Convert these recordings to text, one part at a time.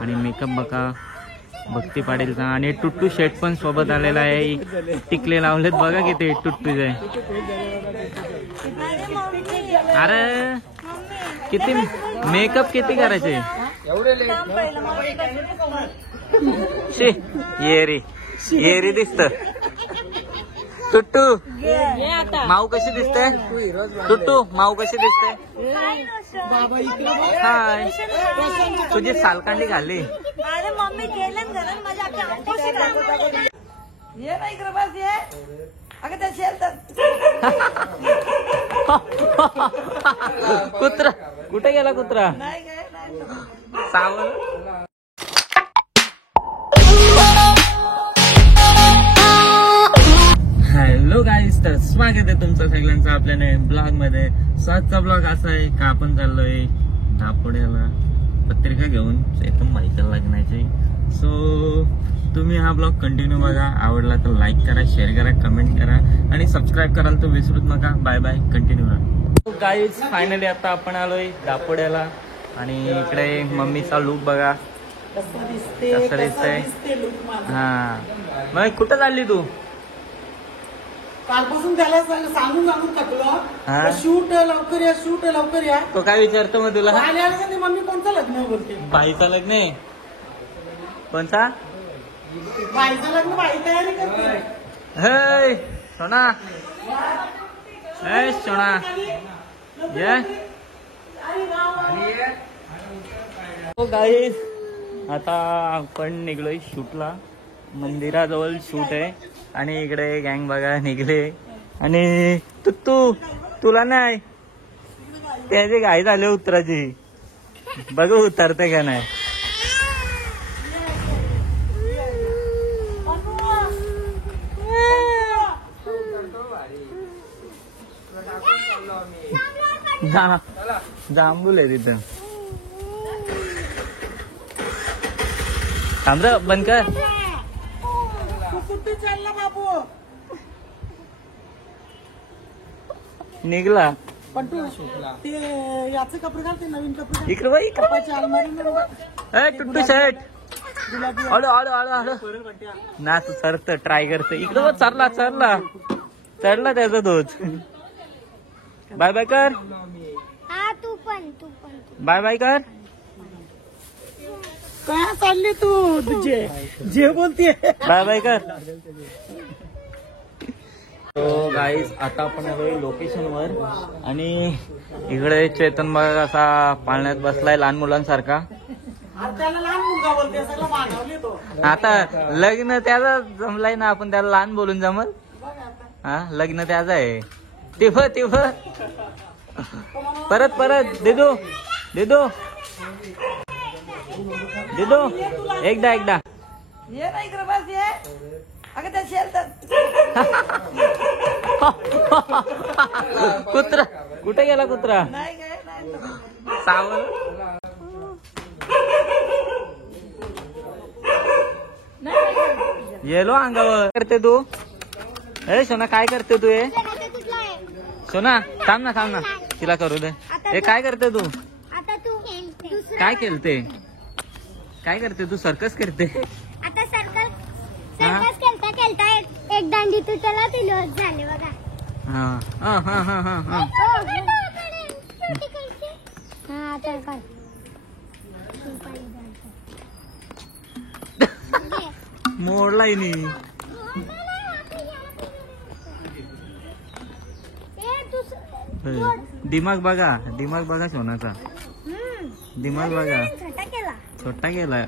आणि मेकअप बघा भक्ती पाटीलचा आणि टुट्टू शेट पण सोबत आलेला आहे. टिकले लावलेत बघा किती टुट्टूचे. अरे किती मेकअप किती करायचे. येरी दिसत. टुट्टू माऊ कशी दिसते. टुट्टू माऊ कशी दिसते. हाय तुझी सालकांडी घाली. अरे मम्मी गेलं घरात माझ्या ये नाही इकडे बस ये. अगं त्या शेलतात कुत्रा कुठे गेला कुत्रा. नाही काय नाही सावल. हॅलो गाईस तर स्वागत आहे तुमचं सगळ्यांचं आपल्या ब्लॉग मध्ये. आजचा ब्लॉग असा आहे का आपण चाललोय दापोड्याला पत्रिका घेऊन एकदम माहिती लग्नाची. सो तुम्ही हा ब्लॉग कंटिन्यू बघा. आवडला तर लाईक करा, शेअर करा, कमेंट करा आणि सबस्क्राईब कराल तर विसरूच नका. Bye bye. कंटिन्यू करा. गाईज फायनली आता आपण आलोय दापोड्याला आणि इकडे मम्मीचा लुक बघा कसं दिसतंय. हा मग कुठं चालली तू. कालपासून त्याला सांगून थकलं. शूट लवकर या, शूट लवकर या. तो काय विचारतो मग तुला. मम्मी कोणतं लग्न बोलते. बाईचं लग्न आहे. कोणता बाईचं लग्न बाई तयारी करते. हे सोना हे सोना ये. हो गाईस आता आपण निघलोय शूटला. मंदिराजवळ शूट आहे आणि इकडे गँग बघा निघले. आणि तुला नाही त्याची घाई झाली उतराची. बघू उतरते का नाही. जांभूल आहे तिथं. थांब रे बंद कर. चालला बाबू निघला. पण तू ते याचे कपडे घालते नवीन कपडे. इकडे बाई कपाची अलमारी टुट्टू शर्ट. हळू हळू हळू हळू ना तू चढत ट्राय करते. इकडे बघ चढला चढला त्याचा दोच. बाय बाय कर. तू पण बाय बाय कर. काय चालली तू तुझे जे बोलते. बाय बाय कर. तो गाईज आता आपण आलोय लोकेशन वर आणि इकडे चेतन बघ असा पाळण्यात बसलाय लहान मुलांसारखा. आता लग्न त्याचा जमलाय ना, आपण त्याला लहान बोलून जमल. हा लग्न त्याचं आहे. तिफ परत देदो एकदा ये नाही इकडे बस ये. अगं त्या शेलतात कुत्रा कुठे गेला कुत्रा. नाही काय नाही सावल. येलो अंगावर करते तू. ए सोना काय करते तू. हे सोना थांब ना तिला करू दे. हे काय करते तू. काय काय करते तू. सर्कस करते. आता सर्कस खेळता एक दांडी तू त्याला दिलं झाले बघा. मोडलाय नी. दिमाग बघा सोनाचा. दिमाग बघा छोटा गेला.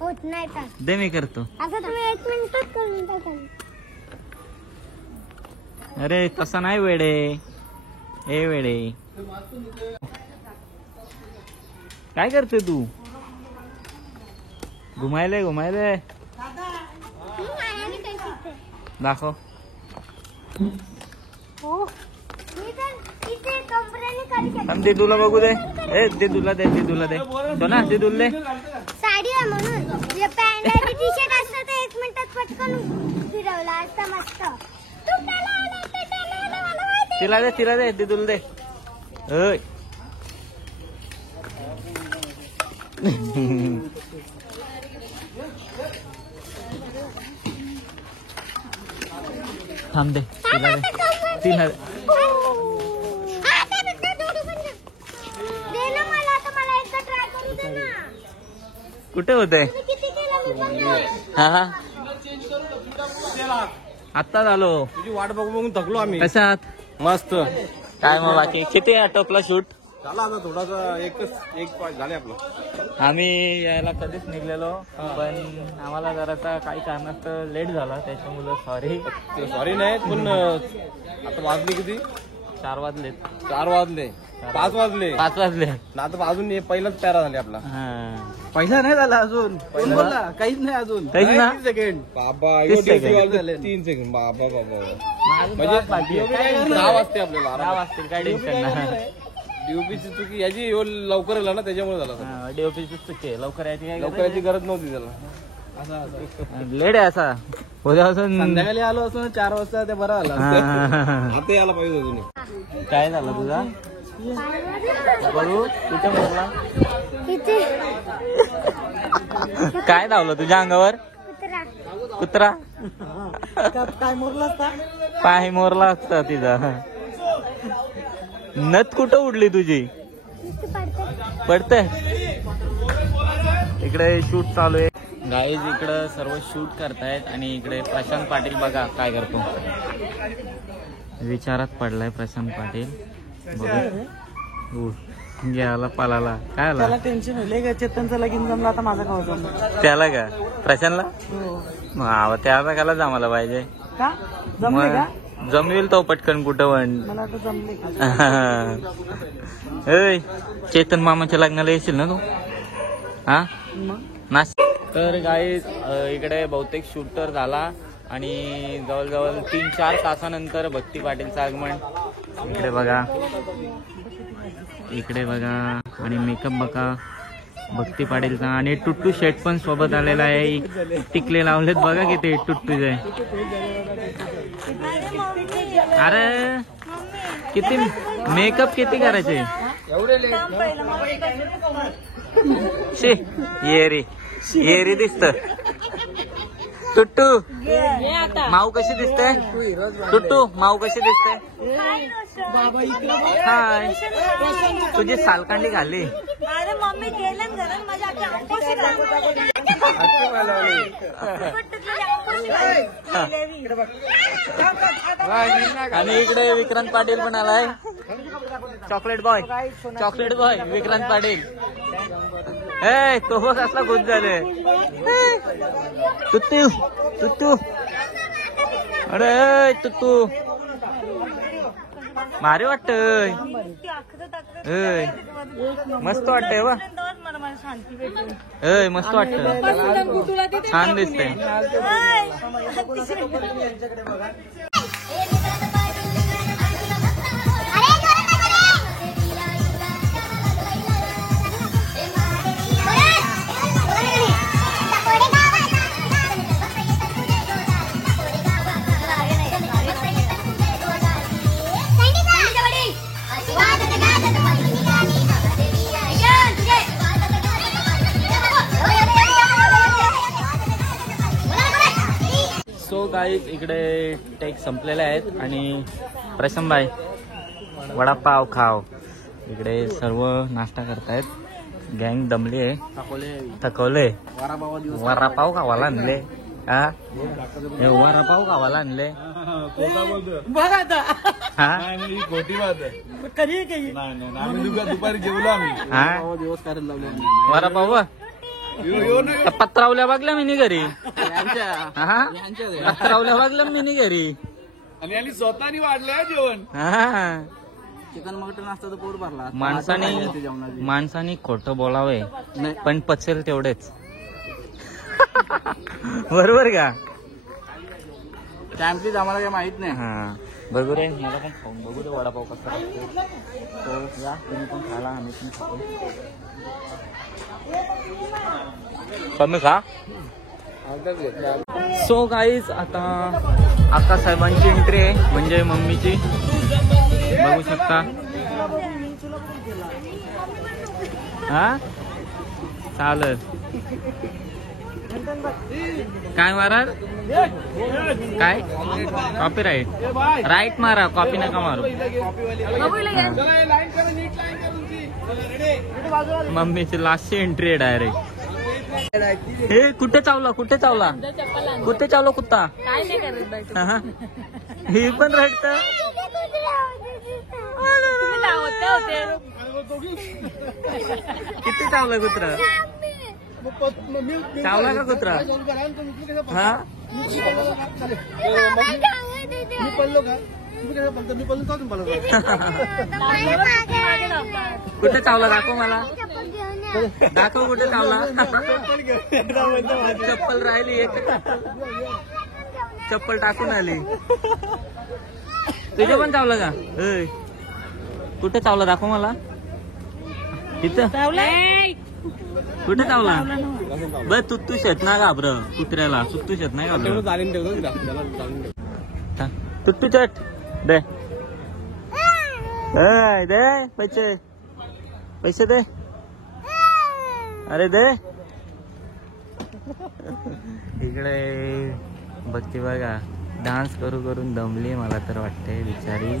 होत नाही का. दे मी करतो. आता तुम्ही 1 मिनिटात करून टाकाल. अरे तसा नाही वेडे. ए वेडे काय करते तू. घुमायले दाखव. दे तुला बघू दे. दे तुला दे सोना दे तुला दे. साडी आहे म्हणून पॅन्ट आणि टी शर्ट असतं तर 1 मिनिटात पटकन फिरवला असता मस्त. तिला दे दे तुला दे. थांब दे तिला दे. 3,000 दे ना मला, आता मला एकदा ट्राय करू दे ना. कुठे होते? तुम्ही किती केलं मी बघणार. हा आत्ताच आलो. तुझी वाट बघू बघून थकलो आम्ही. कशात? मस्त. काय मग बाकी किती आटोपला शूट? झाला आता थोडासा एक पाच झाले आपलं. आम्ही यायला कधीच निघलेलो पण आम्हाला जरासा काही कारणास्तव लेट झाला त्याच्यामुळे सॉरी. सॉरी नाही पण आता वाजले किती? 4 वाजलेत. 4 वाजले, 5 वाजले, 5 वाजले. ना आता अजून पहिलाच पॅरा झाले आपला. पहिला नाही झाला अजून. बोलला काहीच नाही अजून. काहीच ना? 3 सेकंड बाबा. 30 सेकंड. 3 सेकंड बाबा बाबा. म्हणजे 10 वाजते आपल्याला. 10 वाजतील काय टेन्शन नाही. डीओपीची चुकी याची लवकर आला ना त्याच्यामुळे झाला. डीओपीची चुकी आहे. लवकर यायची काय लवकर याची गरज नव्हती त्याला. लेट आहे असा उद्यापासून. संध्याकाळी आलो असं 4 वाजता ते बरं आला. आता यायला पाहिजे अजून. काय झालं तुझा? बघू कुठे मोरला? किती काय धावलं तुझ्या अंगावर? कुत्रा. कुत्रा काय मोरला असता? पाय मोरला असता तिचा. नथ कुठं उडली तुझी? पडते. इकडे शूट चालू आहे गाईज. इकडं सर्व शूट करतायत आणि इकडे प्रशांत पाटील बघा काय करतो. विचारात पडलाय प्रशांत पाटील. बघू गेला पालाला. काय आला? त्याला टेन्शन होईल का? चेतनचा लगीन जमला आता माझा गाव जमला. त्याला का? प्रशांतला? हा त्याला काला जमायला पाहिजे का? जमले का? जमवेल तो पटकन कुठं पण. मला आता जमले. चेतन मामाच्या लग्नाला येशील ना तू? हा नाश. तर गाईज इकडे बहुतेक शूटर झाला आणि जवळजवळ 3-4 तासानंतर भक्ती पाटीलचं आगमन. इकडे बघा, इकडे बघा आणि मेकअप बघा भक्ती पाटीलचा. आणि टुट्टू शेट पण सोबत आलेला आहे. टिकले लावलेत बघा किती टुट्टूचे. अरे किती मेकअप किती करायचे? शे येरी दिसत. टुट्टू माऊ कशी दिसते? टुट्टू माऊ कशी दिसते? हाय. तुझी सालकांडी घाली. अरे मम्मी गेलं घरात माझ्या आणि इकडे विक्रांत पाटील पण आलाय. Chocolate boy Vikrant Patil. तो बघ असला खुश झाले. तुत्तू अरे तुत्तू भारी वाटतंय. मस्त वाटतंय वा. मस्त वाटत. छान दिसते. सो गाईज इकडे टेक संपलेले आहेत आणि प्रशांत भाई वडापाव खाव. इकडे सर्व नाश्ता करतायत. गँग दमली आहे. थकवले. वडापाव खावाला आणले. वडापाव खावाला आणले. बघा आता खोटी बात आहे. दुपारी जेवलो आम्ही. दिवस करायला लावले. वडापाव पत्रावल्या बघल्या मी घरी. पत्रावल्या बघल्या मी घरी. आणि स्वतःनी वाढलंय जेवण. चिकन मटन असतं तर पोट भरला. माणसाने खोटं बोलावे पण पचेल तेवढेच. बरोबर का? टाइमप्लीज आम्हाला काही माहित नाही. हा बघू रे. मला पण खाऊन बघू रे वडापाव कसा असतो. तो या तुम्ही पण खाला आम्ही पण खातो. कमी खा. सो गाईज आता आका साहेबांची एंट्री आहे म्हणजे मम्मीची. बघू शकता. हा चालेल. काय मारा काय कॉपीराईट राईट मारा कॉपी नका मारू. मम्मीची लास्टची एंट्री आहे डायरेक्ट. हे कुठे चावला कुठे चावला कुठे चावला कुत्ता. हा. हे पण रडत. किती चावला कुत्रा. चावला का कुत्रा. हा मी पडलो का मी पडलो का तुम्ही कुठे चावला दाखव मला. दाखव कुठे चावला. चप्पल राहिली एक. चप्पल टाकून आली. तुझ्या पण चावलं का. कुठे चावला दाखव मला. इथं कुठे चावला. बर तू शेत ना घाबर कुत्र्याला. तू शेत नाही घाबर. तू चट दे. दे पैसे पैसे दे. अरे दे. इकडे बघते बघा डान्स करून दमली मला तर वाटते बिचारी.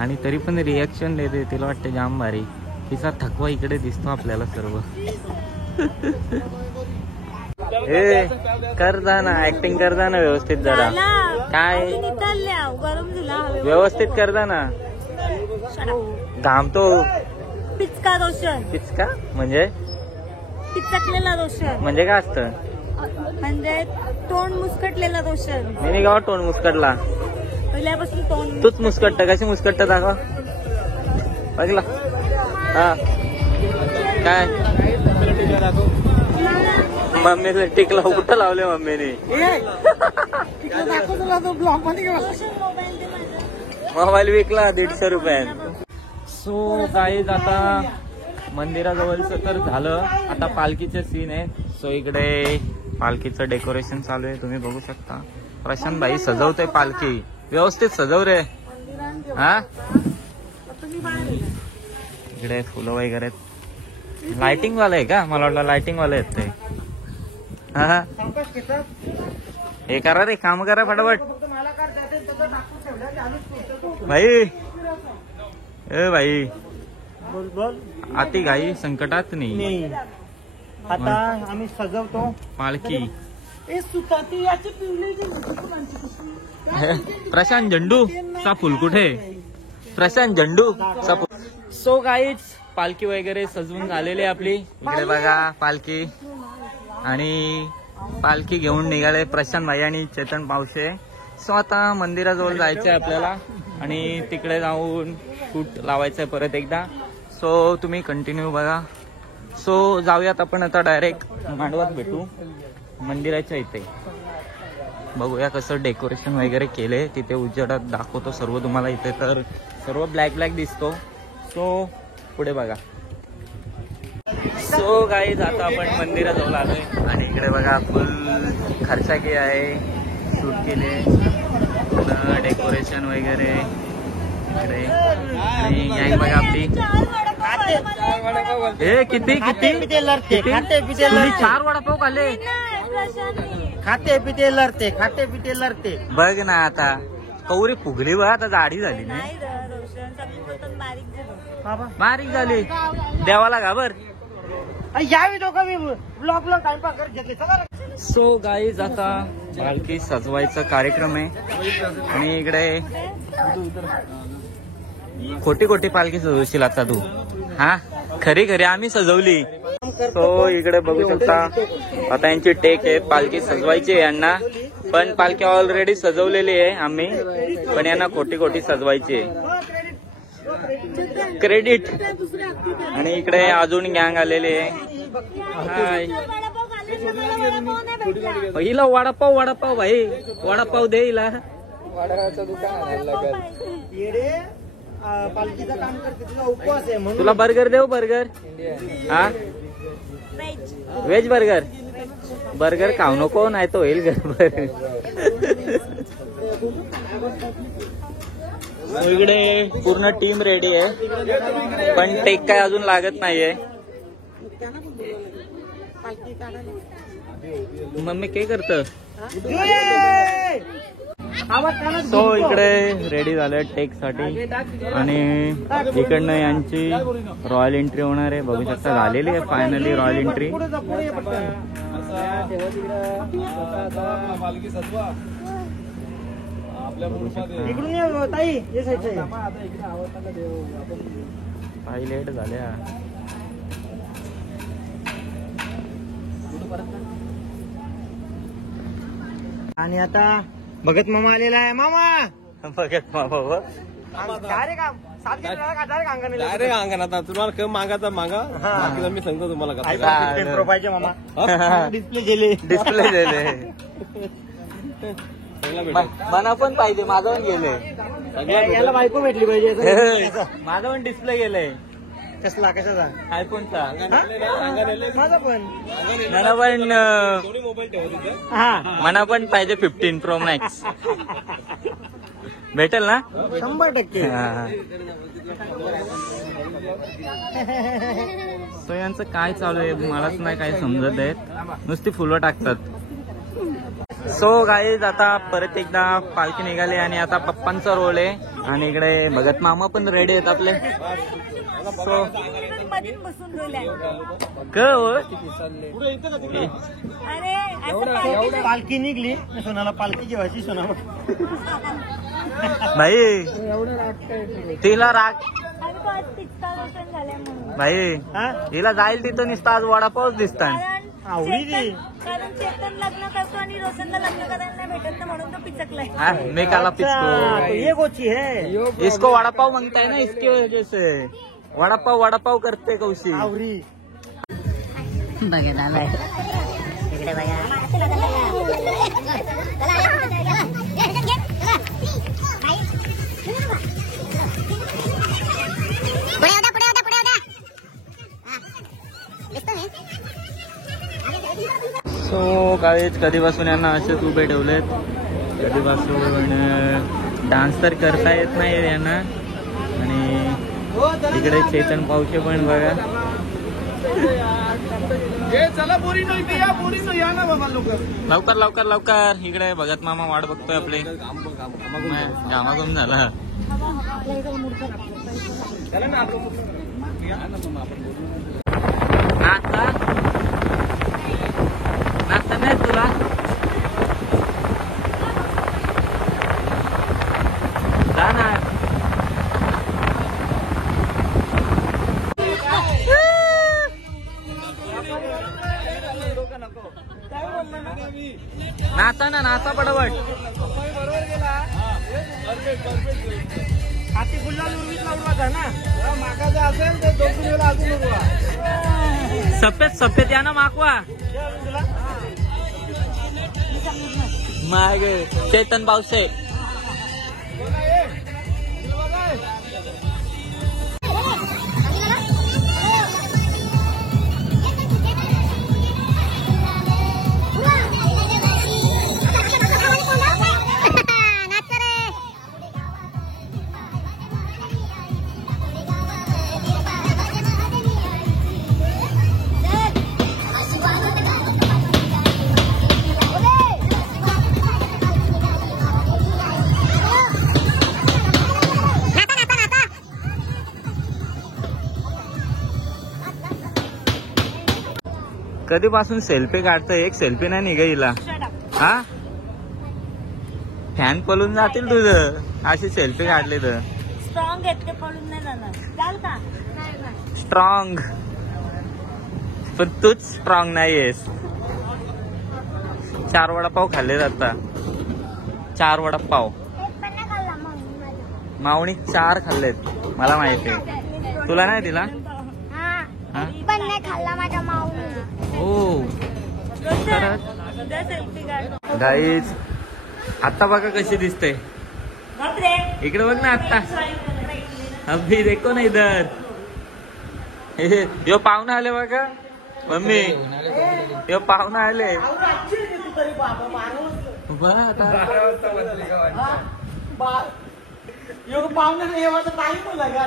आणि तरी पण रिॲक्शन देते. तिला वाटते जाम भारी. तिचा थकवा इकडे दिसतो आपल्याला सर्व. ए कर जा ना ऍक्टिंग कर जा ना व्यवस्थित जरा. काय व्यवस्थित कर जा ना. घामतो. पिचका रोशन. पिचका म्हणजे पिचकलेला रोशन म्हणजे काय असतं. म्हणजे तोंड मुस्कटलेला रोशन. मी गावात तोंड मुस्कटला. पहिल्यापासून तोंड तूच मुस्कटत कशी मुस्कटत दाखव बघला. हा काय मम्मीने टिकला कुठं लावले मम्मीने. मोबाईल विकला 150 रुपयात. सो गाईज आता मंदिराजवळचं तर झालं. आता पालखीचे सीन आहे. सो इकडे पालखीचं डेकोरेशन चालू आहे. तुम्ही बघू शकता. प्रशांत भाई सजवतोय पालखी. व्यवस्थित सजव रे. हा इकडे फुलं वगैरे. लाइटिंग वाला आहे का. मला वाटलं लाइटिंग वाले आहेत ते. हा हे करा रे काम करा फटाफट. भाई ए भाई आती घाई संकटात नाही. आता आम्ही सजवतो पालखी. याची प्रशांत झेंडू चा फुल कुठे. प्रशांत झेंडू चा फुल. सो गाईज पालखी वगैरे सजवून झालेली आपली. इकडे बघा पालखी. आणि पालखी घेऊन निघाले प्रशांत भाई आणि चेतन पावशे. सो आता मंदिराजवळ जायचंय आपल्याला. आणि तिकडे जाऊन शूट लावायचंय परत एकदा. सो तुम्ही कंटिन्यू बघा. सो जाऊयात आपण आता डायरेक्ट मांडवात भेटू मंदिराच्या इथे. बघूया कसं डेकोरेशन वगैरे केले. तिथे उजेडात दाखवतो सर्व तुम्हाला. इथे तर सर्व ब्लॅक ब्लॅक दिसतो. सो पुढे बघा. सो गाईज आता आपण मंदिराजवळ आलोय. आणि इकडे बघा फुल खर्चाकी आहे. शूट केले डेकोरेशन वगैरे इकडे. आणि यही बघा आपली. ए किती किती तुम्ही 4 वडापाव खाल्ले. खाते पिते लढते. बघ ना आता कौरी फुगली बघ. आता जाडी झाली नाही. बारीक झाली. देवाला घाबर. यावी दोघं मी ब्लॉग टाइमपास करत घेतले. सो गाईज आता पालखी सजवायचा कार्यक्रम आहे. आणि इकडे खोटी पालखी सजवशील आता तू. हा खरी आम्ही सजवली. सो इकडे बघू शकता आता यांची टेक आहे. पालखी सजवायची आहे यांना. पण पालखी ऑलरेडी सजवलेली आहे आम्ही. पण यांना खोटी सजवायची आहे. क्रेडिट. आणि इकडे अजून गँग आलेली आहे. हाय हिला वडापाव भाई. वडापाव दे हिला. पालखीचं काम करते तुझा उपवास आहे म्हणून. तुला बर्गर देऊ. बर्गर हा व्हेज बर्गर खाऊ नको नाही तो होईल गडबड. इकडे पूर्ण टीम रेडी आहे. पण टेक काय अजून लागत नाहीये. मम्मी काय करत? सो इकडे रेडी झालं टेक साठी आणि इकडनं यांची रॉयल एंट्री होणार आहे. बघू शकता झालेली आहे फायनली रॉयल एंट्री. काही लेट झाल्या. आणि आता भगत मामा आलेला आहे. मामा बघत मामा डायरेक्ट अंगण आता तुम्हाला कम मागायचा मागा. बाकीचा मी सांगतो तुम्हाला प्रो पाहिजे मामा. डिस्प्ले गेले. मला पण पाहिजे. माझं पण गेले. याला बायको भेटली पाहिजे. माझं पण डिस्प्ले गेलंय. कसला कशाचा? आयफोनचा. माझा पण. मला पण हा मला पण पाहिजे 15 Pro Max. भेटेल ना? 100%. सो यांचं काय चालू आहे मलाच नाही काही समजत आहेत. नुसती फुलं टाकतात. सो गाईज आता परत एकदा पालखी निघाली आणि आता पप्पांचा रोल आहे आणि इकडे भगत मामा पण रेडी आहेत आपले. सो मधून बसून गेलाय. अरे असं पालखी निघली सोनाला पालखी जेवायची सोना. भाई तिला राग आम्ही तो आज पिचका रोशन झालाय म्हणून. भाई हिला जाईल तिथं नुसतं आज वडापावच दिसतात. कारण चेतन लग्न करतो आणि रोशनला लग्न करायला नाही भेटत ना म्हणून तो पिचकलाय. मैं काला पिचको. ये गोची है. इसको वडापाव मांगता है ना इसकी वजह से. वडापाव करते कौशी. आवरी बघा आलाय इकडे सो गाईज कधीपासून यांना असेच उभे ठेवलेत. कधीपासून डान्स तर करता येत नाही यांना. आणि इकडे चेतन पावशे पण बघा. लवकर इकडे भगत मामा वाट बघतोय आपले. घामाघूम झाला. नाचता नाही तुला? जा ना. नाचा पडवट. हाती गुलाल उर्वीत लावला ना मागाचा असेल तर 2 किलोला अजून उरवा. सफेद यानं मागवा. माग चेतन पावसे. कधीपासून सेल्फी काढतोय. एक सेल्फी नाही निघाईला. हा फॅन पळून जातील तुझं अशी सेल्फी काढली तर. स्ट्रॉंग आहेत ते पळून नाही जाणार. चाल का स्ट्रॉंग पण तूच स्ट्रॉंग नाहीयेस. 4 वडापाव खाल्ले आता. 4 वडापाव. मावणी 4 खाल्लेत मला माहिती. तुला नाही दिला? पण नाही खाल्ला माझ्या माऊने. हो सेल्फी काढ. गाईज आता बघा कशी दिसते. बापरे इकडे बघ ना आता. अभी देखो ना इधर. यो पाहुणे आले बघा. मम्मी यो पाहुणे आले. पाहुणे येवाचा टाईम लगा.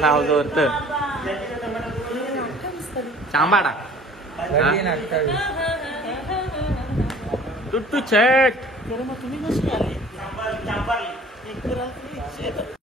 नाव जोरत चांबाडा टुट्टू छट